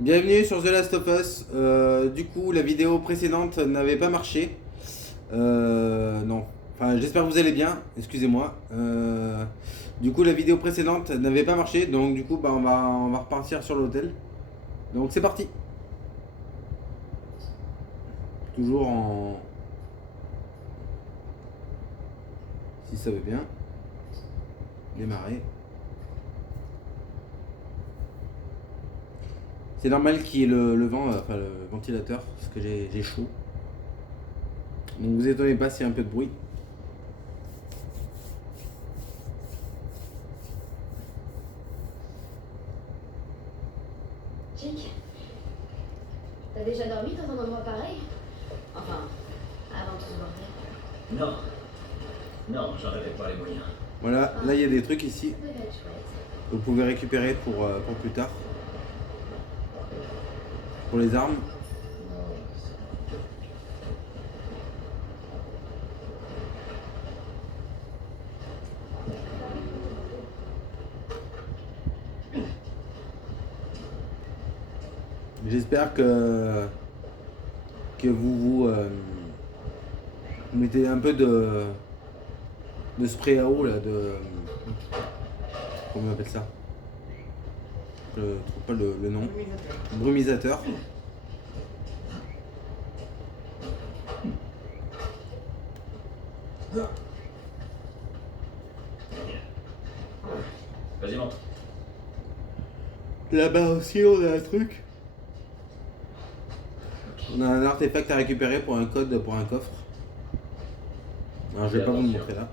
Bienvenue sur The Last of Us. Du coup, la vidéo précédente n'avait pas marché. Non. Enfin, j'espère que vous allez bien. Excusez-moi. Du coup, la vidéo précédente n'avait pas marché. Donc, du coup, bah, on va repartir sur l'hôtel. Donc, c'est parti. Toujours en. Si ça veut bien. Démarrer. C'est normal qu'il y ait le vent, enfin le ventilateur, parce que j'ai chaud. Donc, vous étonnez pas s'il y a un peu de bruit. Jake, t'as déjà dormi dans un endroit pareil? Enfin, avant tout ce bordel. Non, non, j'en avais pas les moyens. Voilà, là il y a des trucs ici. Ça devait être chouette. Vous pouvez récupérer pour plus tard. Pour les armes. J'espère que vous mettez un peu de spray à eau là, comment on appelle ça? Je trouve pas le nom. Brumisateur. Vas-y, monte. Là-bas aussi on a un truc. On a un artefact à récupérer pour un code pour un coffre. Alors je vais pas vous le montrer là.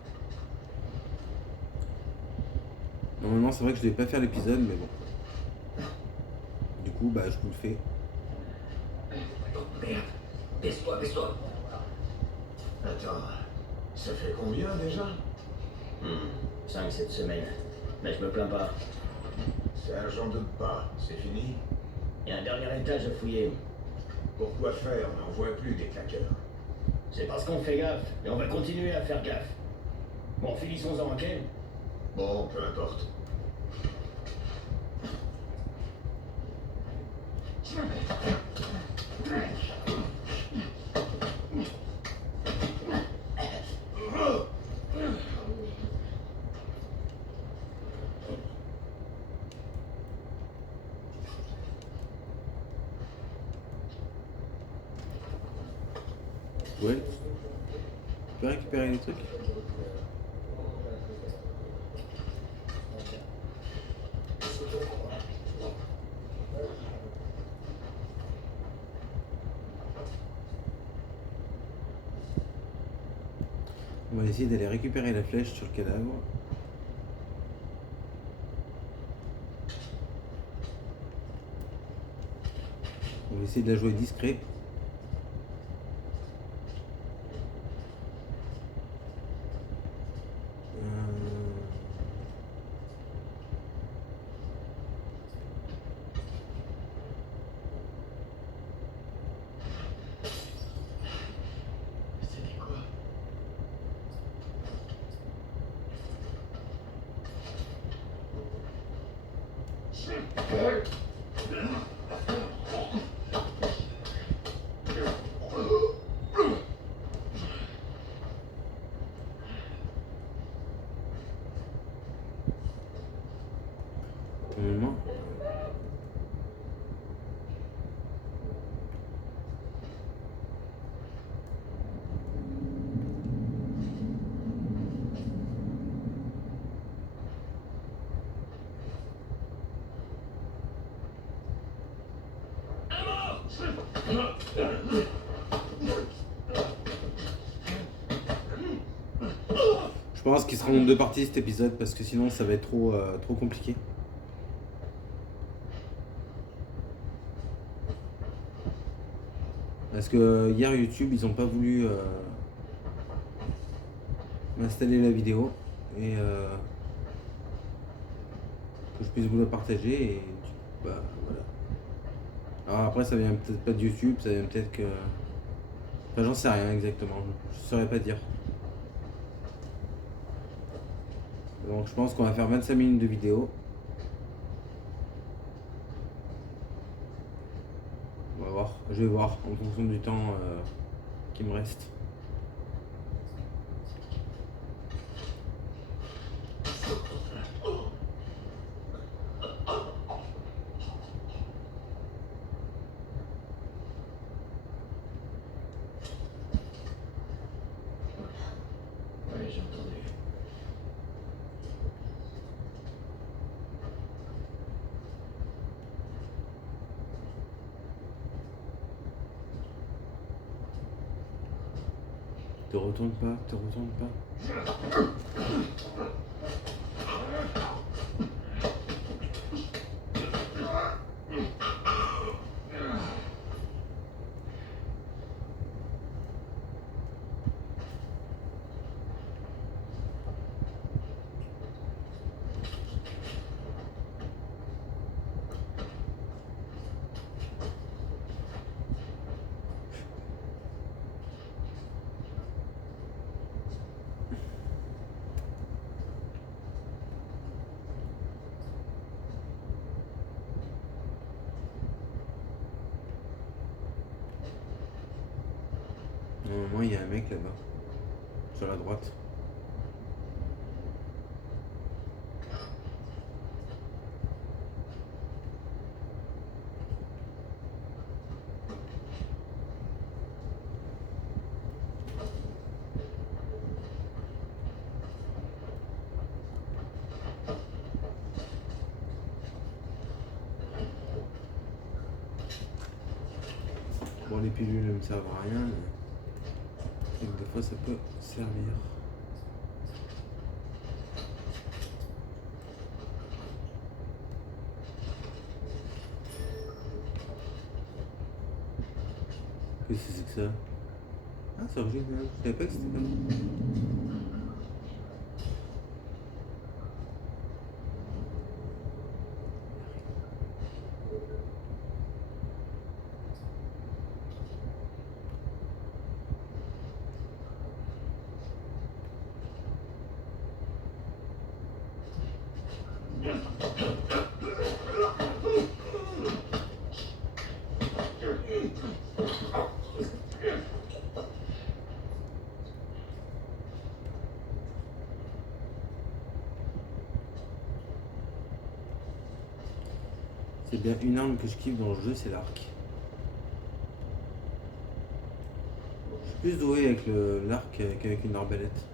Normalement c'est vrai que je devais pas faire l'épisode mais bon. Du coup bah je vous le fais. Merde, baisse-toi. Attends, ça fait combien déjà? 5-7 semaines. Mais je me plains pas. Ça, j'en doute pas. C'est fini? Il y a un dernier étage à fouiller. Pourquoi faire? On n'en voit plus des claqueurs. C'est parce qu'on fait gaffe, et on va continuer à faire gaffe. Bon, finissons-en, ok? Bon, peu importe. Ouais. Tu peux récupérer les trucs. On va essayer d'aller récupérer la flèche sur le cadavre. On va essayer de la jouer discret. C'était quoi? Normalement. Je pense qu'il sera en deux parties cet épisode parce que sinon ça va être trop compliqué. Parce que hier YouTube ils ont pas voulu m'installer la vidéo et que je puisse vous la partager et bah voilà. Alors après ça vient peut-être pas de YouTube, ça vient peut-être que. Enfin j'en sais rien exactement, je saurais pas dire. Donc je pense qu'on va faire 25 minutes de vidéo. voir. Je vais voir en fonction du temps qui me reste. Ouais, j'ai entendu. Te retourne pas, te retourne pas. Normalement, il y a un mec là-bas, sur la droite. Bon, les pilules ne me servent à rien, mais des fois ça peut servir. Qu'est-ce que c'est que ça? Ah, c'est original, je savais pas que c'était comme ça. C'est bien une arme que je kiffe dans le jeu, c'est l'arc. Je suis plus doué avec l'arc qu'avec une arbalète.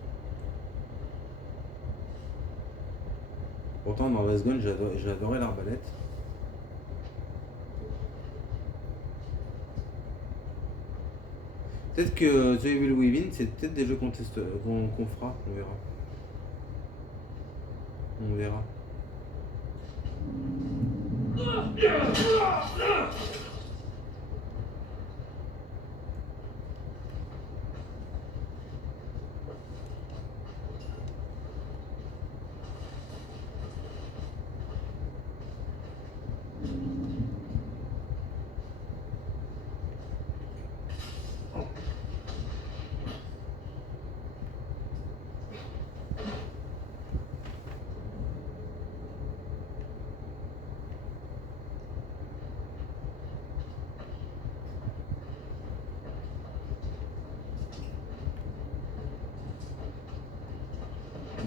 Pourtant dans Last Gun j'adorais l'arbalète. Peut-être que The Evil Within c'est peut-être des jeux qu'on fera, on verra. On verra.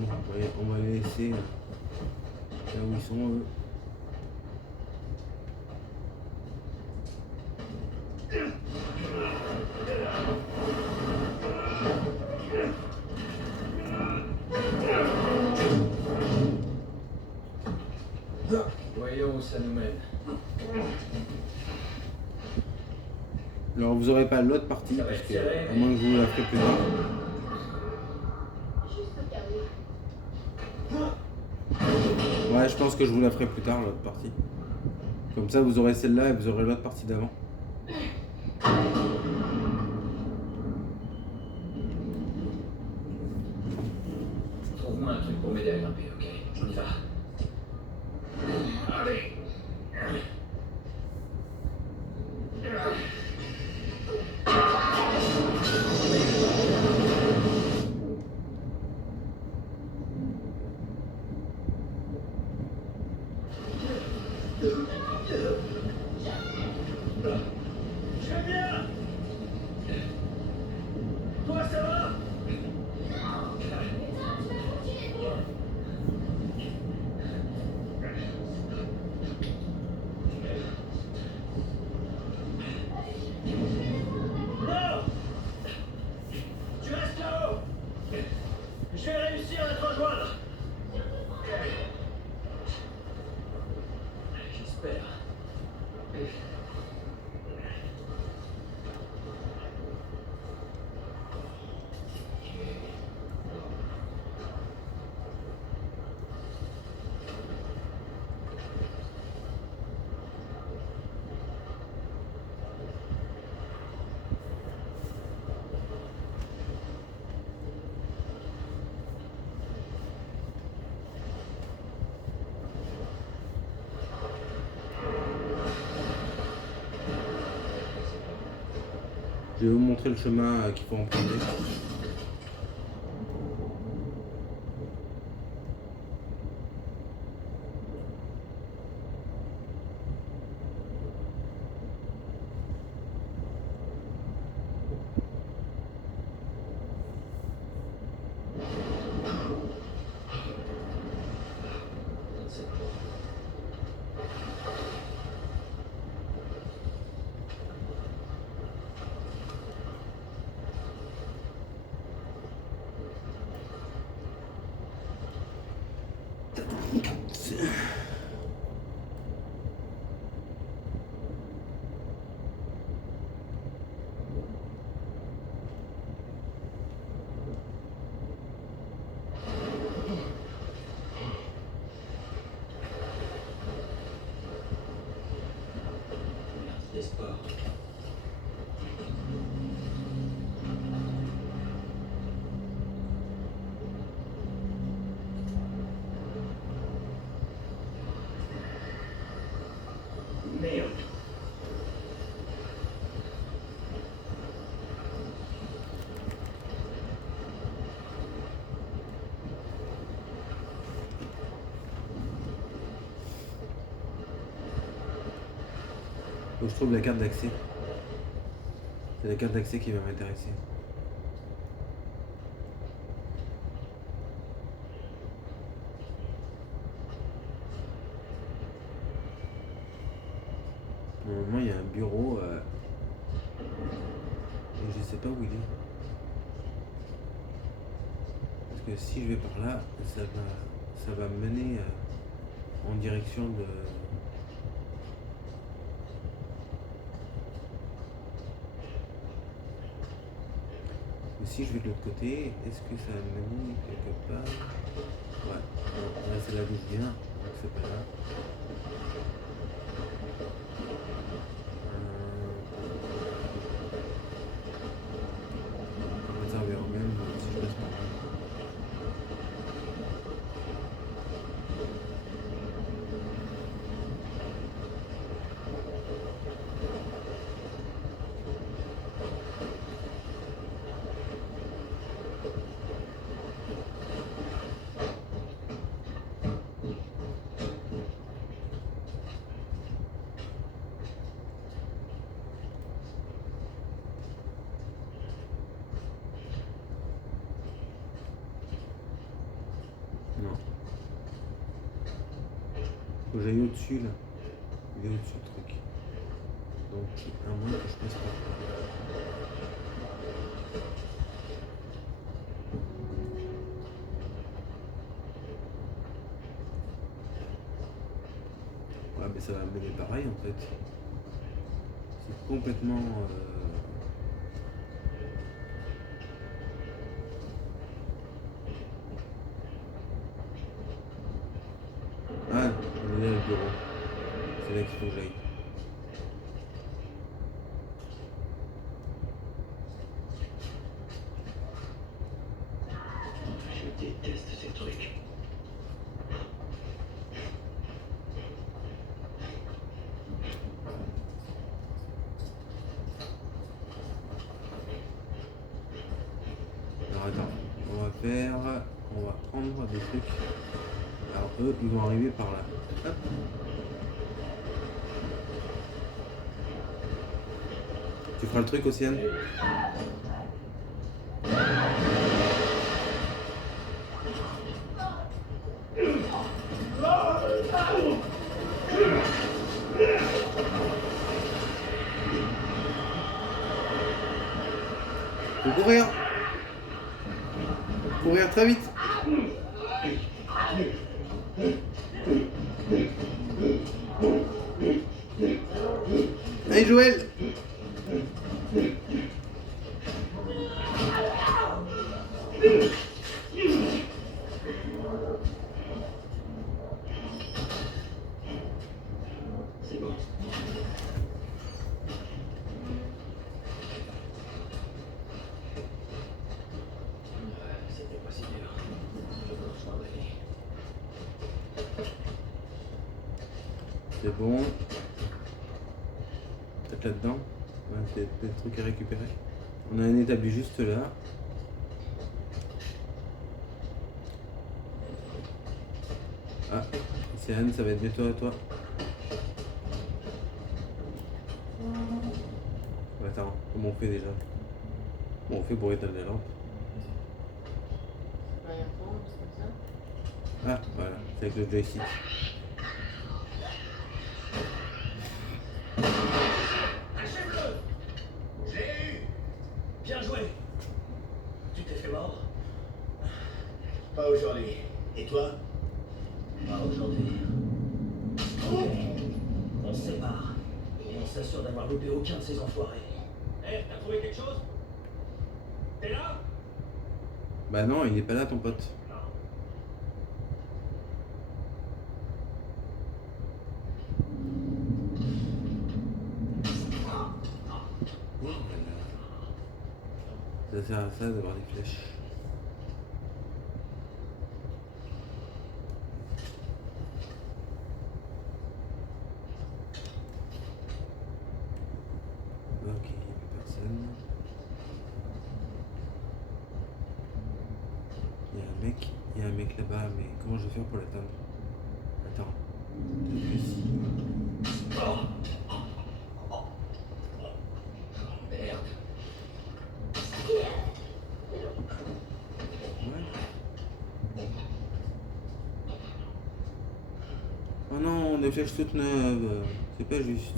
Bon, on va les laisser là où ils sont eux. Voyons où ça nous mène. Alors vous aurez pas l'autre partie, Ça va parce être que, serré, à moins que vous la ferez plus tard. Juste au cas où. Ouais, je pense que je vous la ferai plus tard, l'autre partie. Comme ça, vous aurez celle-là et vous aurez l'autre partie d'avant. Trouve-moi un truc pour m'aider à grimper, ok? On y va. Allez. Je vais vous montrer le chemin qu'il faut emprunter. Merde. Faut que je trouve la carte d'accès. C'est la carte d'accès qui va m'intéresser. Normalement, il y a un bureau et je sais pas où il est. Parce que si je vais par là, ça va me mener en direction de... Et si je vais de l'autre côté, est-ce que ça va me mener quelque part? Ouais, bon, là c'est là d'où je viens, donc c'est pas là. Ça verra même si je passe par là. Non. Faut que j'aille au-dessus là. Il est au-dessus le truc. Donc à moins que je passe par là. Ouais mais ça va me mener pareil en fait. C'est complètement... Ah, il est là le bureau. C'est là qu'il faut que j'aille. Je déteste ces trucs. Alors attends, on va prendre des trucs. Alors eux, ils vont arriver par là. Hop. Tu feras le truc, Océane? Faut courir! Courir très vite! Allez Joël. C'est bon. C'était pas si dur. Je m'en allais. C'est bon. Peut-être là-dedans. Ouais, c'est des trucs à récupérer. On a un établi juste là. Ah, c'est Anne, ça va être bientôt à toi. Attends, comment on fait déjà? Comment on fait pour éteindre la lampe? Ah, voilà, c'est avec le joystick. Achève-le! Je l'ai eu! Bien joué! Tu t'es fait mordre? Pas aujourd'hui. Et toi? Pas aujourd'hui. Ok. On se sépare. Et on s'assure d'avoir loupé aucun de ces enfoirés. Eh, t'as trouvé quelque chose? T'es là? Bah non, il est pas là ton pote. Ça sert à ça d'avoir des flèches. Ok, il n'y a plus personne. Il y a un mec là-bas, mais comment je vais faire pour l'atteindre? Attends. Peut-être que si. Merde. Ouais. Oh non, des flèches toutes neuves. C'est pas juste.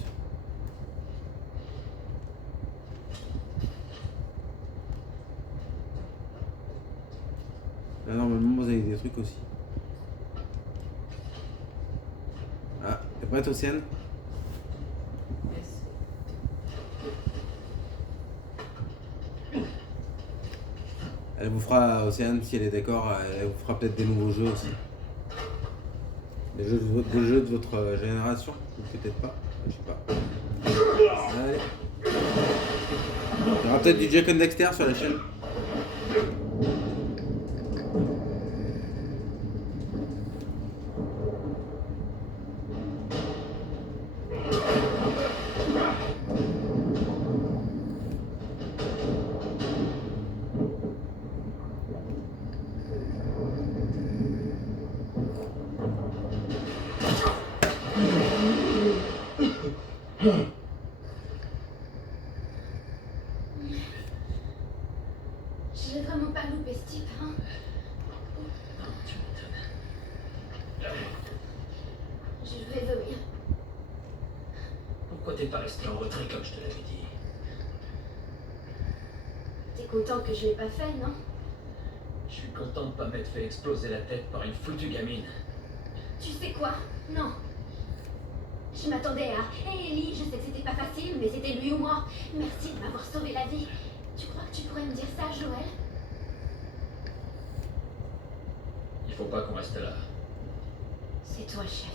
Là, normalement, vous avez des trucs aussi. Ah, t'es prête, Océane? Elle vous fera, Océane, si elle est d'accord, elle vous fera peut-être des nouveaux jeux aussi. Des jeux de votre génération, ou peut-être pas, je sais pas. Allez. Il y aura peut-être du Jack and Dexter sur la chaîne. Je vais vraiment pas louper ce type, hein. Non, tu m'étonnes. Je vais vomir. Pourquoi t'es pas resté en retrait comme je te l'avais dit? T'es content que je l'ai pas fait, non? Je suis content de pas m'être fait exploser la tête par une foutue gamine. Tu sais quoi? Non. Je m'attendais à... Hé Ellie, je sais que c'était pas facile, mais c'était lui ou moi. Merci de m'avoir sauvé la vie. Tu crois que tu pourrais me dire ça, Joël? Il faut pas qu'on reste là. C'est toi le chef.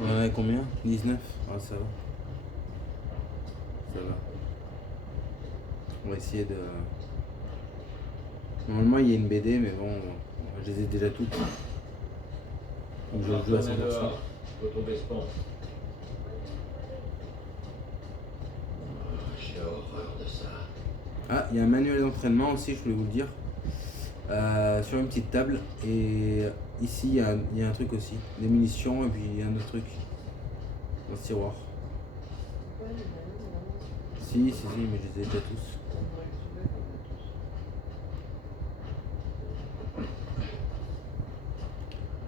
Ouais, combien? 19? Ah, ça va. Ça va. On va essayer de... Normalement, il y a une BD, mais bon, je les ai déjà toutes. Donc je joue à 100%. Faut tomber ce pont. J'ai horreur de ça. Ah, il y a un manuel d'entraînement aussi, je voulais vous le dire. Sur une petite table. Et ici, il y a un truc aussi. Des munitions et puis il y a un autre truc. Dans ce tiroir. Si, mais je les ai déjà tous.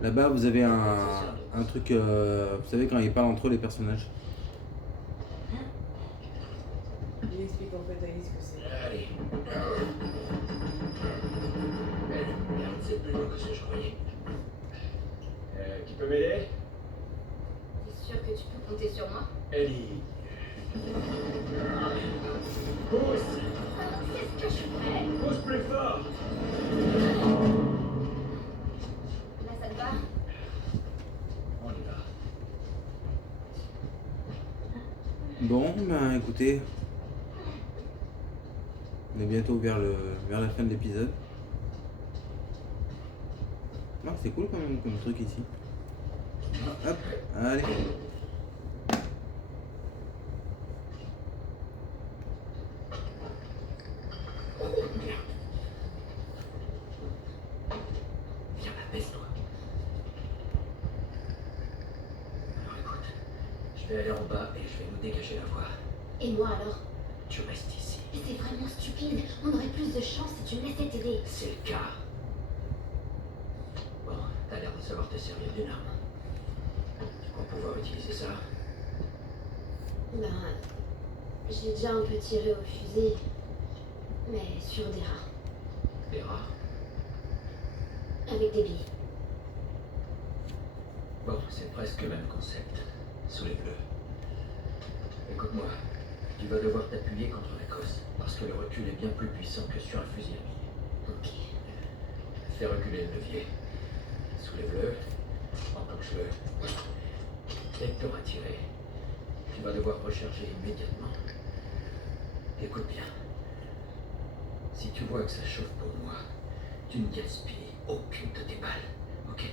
Là-bas, vous avez un truc, vous savez, quand ils parlent entre eux, les personnages. Il explique en fait à Alice que c'est. Allez, plus loin que ce que je croyais. Qui peut m'aider? T'es sûr que tu peux compter sur moi? Ellie. Pousse! Qu'est-ce que je fais? Pousse plus fort! Là, ça te va? On y va. Bon, ben écoutez, on est bientôt vers la fin de l'épisode. Non, c'est cool quand même comme truc ici. Hop, allez. Viens, baisse-toi. Alors écoute, je vais aller en bas et je vais nous dégager la voie. Et moi alors? Tu restes ici. Mais c'est vraiment stupide. On aurait plus de chance si tu me laissais t'aider. C'est le cas. Bon, t'as l'air de savoir te servir d'une arme. Tu crois pouvoir utiliser ça? Ben, j'ai déjà un peu tiré au fusil. Mais sur des rats. Des rats? Avec des billes. Bon, c'est presque le même concept. Soulève-le. Écoute-moi, tu vas devoir t'appuyer contre la cosse, parce que le recul est bien plus puissant que sur un fusil à billes. Ok. Fais reculer le levier. Soulève-le. Enclenche-le. Dès que tu auras tiré, tu vas devoir recharger immédiatement. Écoute bien. Si tu vois que ça chauffe pour moi, tu ne gaspilles aucune de tes balles. Ok?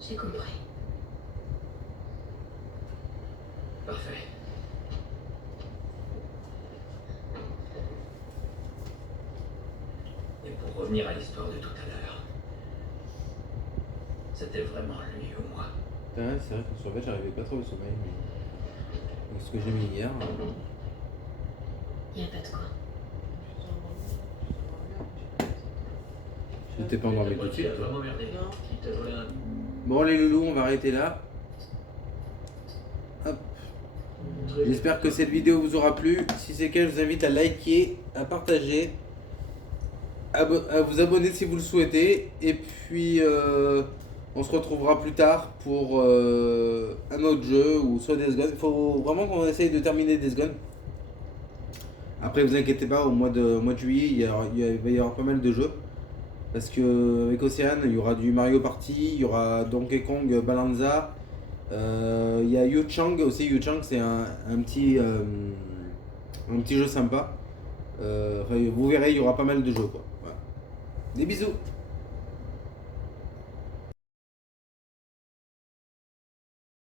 J'ai compris. Parfait. Et pour revenir à l'histoire de tout à l'heure, c'était vraiment lui ou moi. Ouais, c'est vrai que sur le fait, j'arrivais pas trop au sommeil, mais avec ce que j'ai mis hier. Y a pas de quoi. J'étais pas endormi Ta tout de moitié suite. a vraiment merdé. Non. Qui t'a volé un... Bon les loulous, on va arrêter là. Hop. J'espère que cette vidéo vous aura plu. Si c'est le cas, je vous invite à liker, à partager, à vous abonner si vous le souhaitez. Et puis, on se retrouvera plus tard pour un autre jeu ou soit Days Gone. Il faut vraiment qu'on essaye de terminer Days Gone. Après, vous inquiétez pas, au mois de juillet, il va y avoir pas mal de jeux. Parce que avec Océane, il y aura du Mario Party, il y aura Donkey Kong Balanza. Il y a Yu Chang aussi. Yu Chang, c'est un petit jeu sympa. Enfin, vous verrez, il y aura pas mal de jeux, quoi. Voilà. Des bisous.